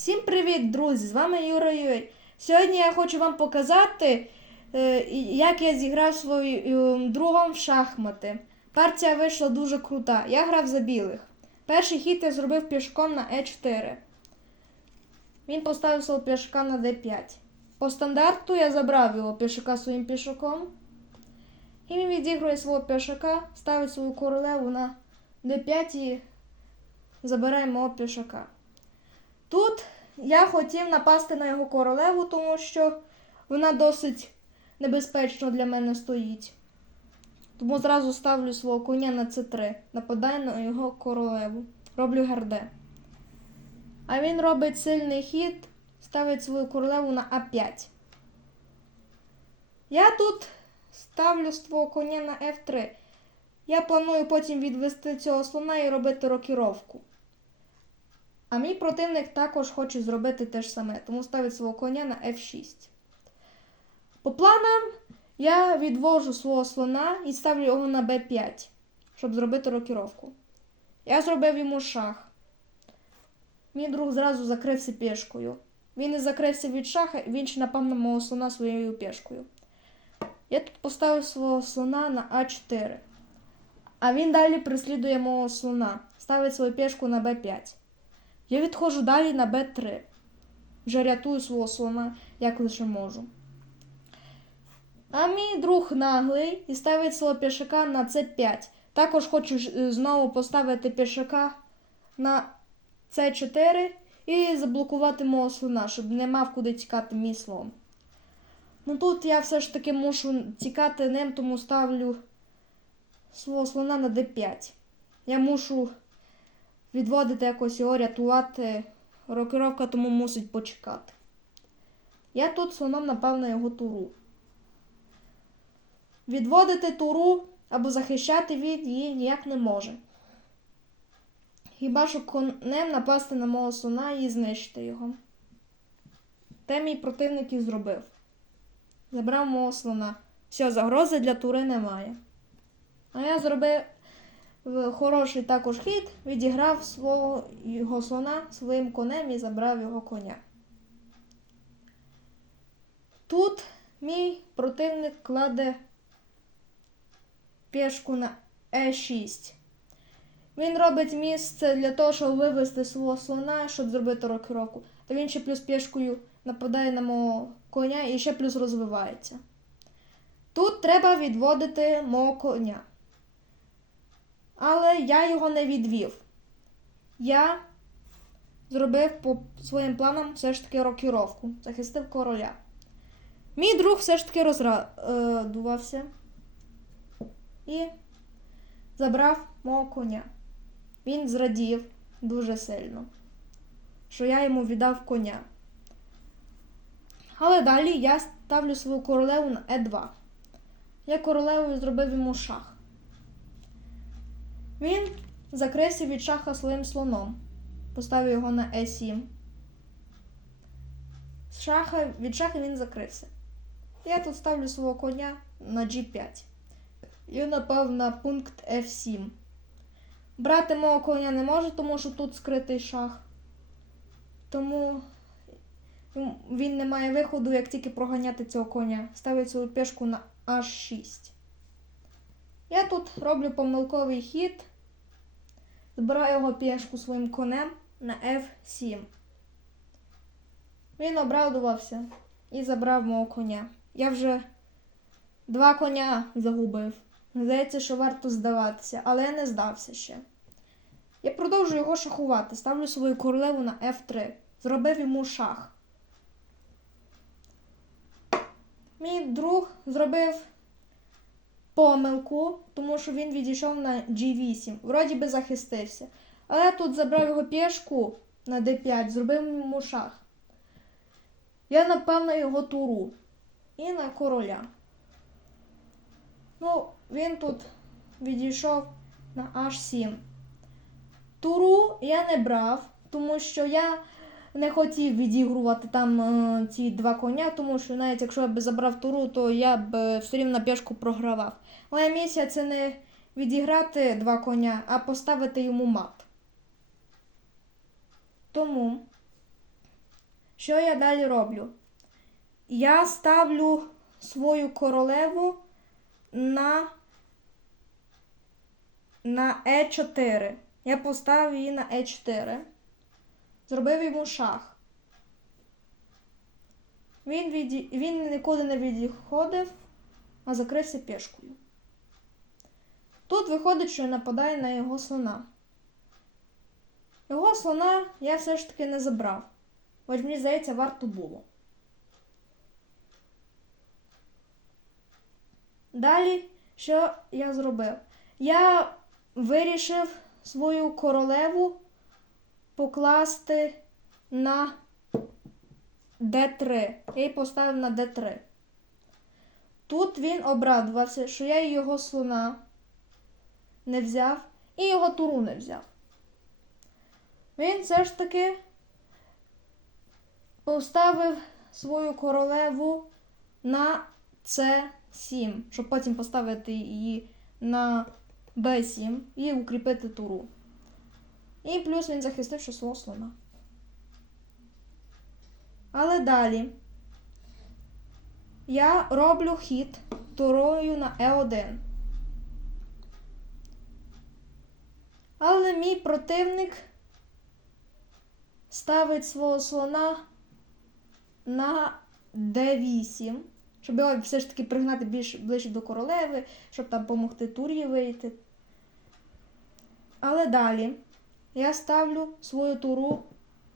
Всім привіт, друзі! З вами Юра Юй. Сьогодні я хочу вам показати, е, як я зіграв своїм другом в шахмати. Партія вийшла дуже крута. Я грав за білих. Перший хід я зробив пішком на Е4. Він поставив свого пішака на Д5. По стандарту я забрав його пішака своїм пішаком. І він відігрує свого пішака, ставить свою королеву на Д5 і забирає мого пішака. Тут я хотів напасти на його королеву, тому що вона досить небезпечно для мене стоїть. Тому зразу ставлю свого коня на С3, нападаю на його королеву. Роблю герде. А він робить сильний хід, ставить свою королеву на А5. Я тут ставлю свого коня на F3. Я планую потім відвести цього слона і робити рокіровку. А мій противник також хоче зробити те ж саме, тому ставить свого коня на F6. По планам я відвожу свого слона і ставлю його на B5, щоб зробити рокіровку. Я зробив йому шах. Мій друг зразу закрився пішкою. Він не закрився від шаха, він ще напав на мого слона своєю пішкою. Я тут поставив свого слона на А4. А він далі преслідує мого слона, ставить свою пішку на Б5. Я відходжу далі на Б3. Вже рятую свого слона, як лише можу. А мій друг наглий і ставить свого пішака на С5. Також хочу е, знову поставити пішака на С4 і заблокувати мого слона, щоб не мав куди тікати мій слон. Ну тут я все ж таки мушу тікати ним, тому ставлю свого слона на d5. Я мушу відводити якось його, рятувати. Рокировка тому мусить почекати. Я тут слоном напав на його туру. Відводити туру або захищати від її ніяк не може. Хіба що конем напасти на мого слона і знищити його. Те мій противник і зробив. Забрав мого слона. Все, загрози для тури немає. А я зробив е, хороший також хід, відіграв свого його слона своїм конем і забрав його коня. Тут мій противник кладе пішку на Е6. Він робить місце для того, щоб вивести свого слона, щоб зробити рокіровку. Та він ще плюс пішкою нападає на мого коня і ще плюс розвивається. Тут треба відводити мого коня. Я його не відвів. Я зробив по своїм планам все ж таки рокіровку, захистив короля. Мій друг все ж таки розрадувався і забрав мого коня. Він зрадів дуже сильно, що я йому віддав коня. Але далі я ставлю свою королеву на Е2. Я королевою зробив йому шах. Він закрився від шаха своїм слоном. Поставив його на Е7. З шаха, від шаха він закрився. Я тут ставлю свого коня на G5. І напав на пункт F7. Брати мого коня не можу, тому що тут скритий шах. Тому він не має виходу, як тільки проганяти цього коня. Ставить свою пішку на H6. Я тут роблю помилковий хід. Збираю його пішку своїм конем на F7. Він обрадувався і забрав мого коня. Я вже два коня загубив. Здається, що варто здаватися, але я не здався ще. Я продовжую його шахувати. Ставлю свою королеву на F3. Зробив йому шах. Мій друг зробив помилку, тому що він відійшов на G8. Вроді би захистився. Але тут забрав його пішку на D5, зробив йому шах. Я напав на його туру і на короля. Ну, він тут відійшов на H7. Туру я не брав, тому що я не хотів відігрувати там е, ці два коня, тому що навіть якщо я б забрав туру, то я б е, все рівно на пішку програвав. Моя місія це не відіграти два коня, а поставити йому мат. Тому Що я далі роблю? Я ставлю свою королеву на, на Е4. Я поставив її на Е4. Зробив йому шах. Він, віді... він нікуди не відходив, а закрився пішкою. Тут виходить, що я нападаю на його слона. Його слона я все ж таки не забрав. Хоч мені здається, варто було. Далі, що я зробив? Я вирішив свою королеву покласти на D3. Я її поставив на D3. Тут він обрадувався, що я його слона не взяв і його туру не взяв. Він все ж таки поставив свою королеву на С7, щоб потім поставити її на Б7 і укріпити туру. І плюс він захистив ще свого слона. Але далі я роблю хід турою на Е1. Але мій противник ставить свого слона на D8, щоб його все ж таки пригнати більш ближче до королеви, щоб там допомогти турі вийти. Але далі я ставлю свою туру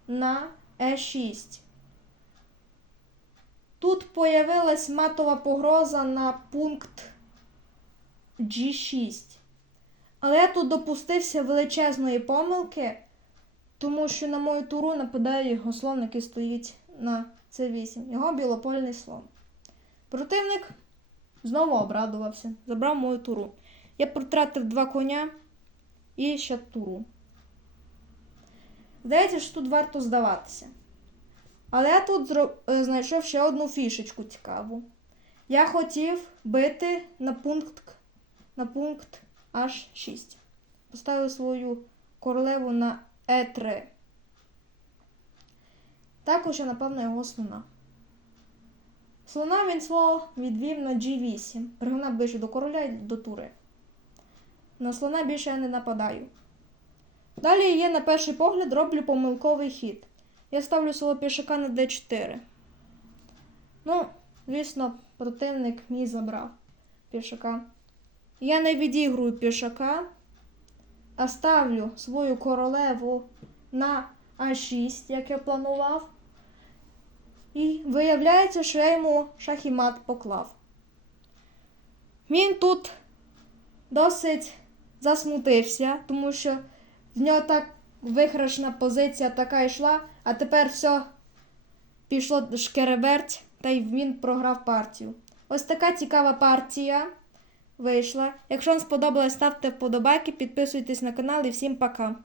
на E6. Тут появилась матова погроза на пункт G6. Але я тут допустився величезної помилки, тому що на мою туру нападає його слон, який стоїть на С8. Його білопольний слон. Противник знову обрадувався, забрав мою туру. Я протратив два коня і ще туру. Здається, що тут варто здаватися. Але я тут е, знайшов ще одну фішечку цікаву. Я хотів бити на пункт, на пункт H6. Поставив свою королеву на Е3. Також я напав на його слона. Слона він свого відвів на G8. Пригнав ближче до короля і до тури. На слона більше я не нападаю. Далі я на перший погляд роблю помилковий хід. Я ставлю свого пішака на D4. Ну, звісно, противник мій забрав пішака. Я не відігрую пішака, а ставлю свою королеву на А6, як я планував. І виявляється, що я йому шах і мат поклав. Він тут досить засмутився, тому що в нього так виграшна позиція така йшла, а тепер все пішло шкереберть, та й він програв партію. Ось така цікава партія вийшла. Якщо вам сподобалось, ставте вподобайки, підписуйтесь на канал і всім пока.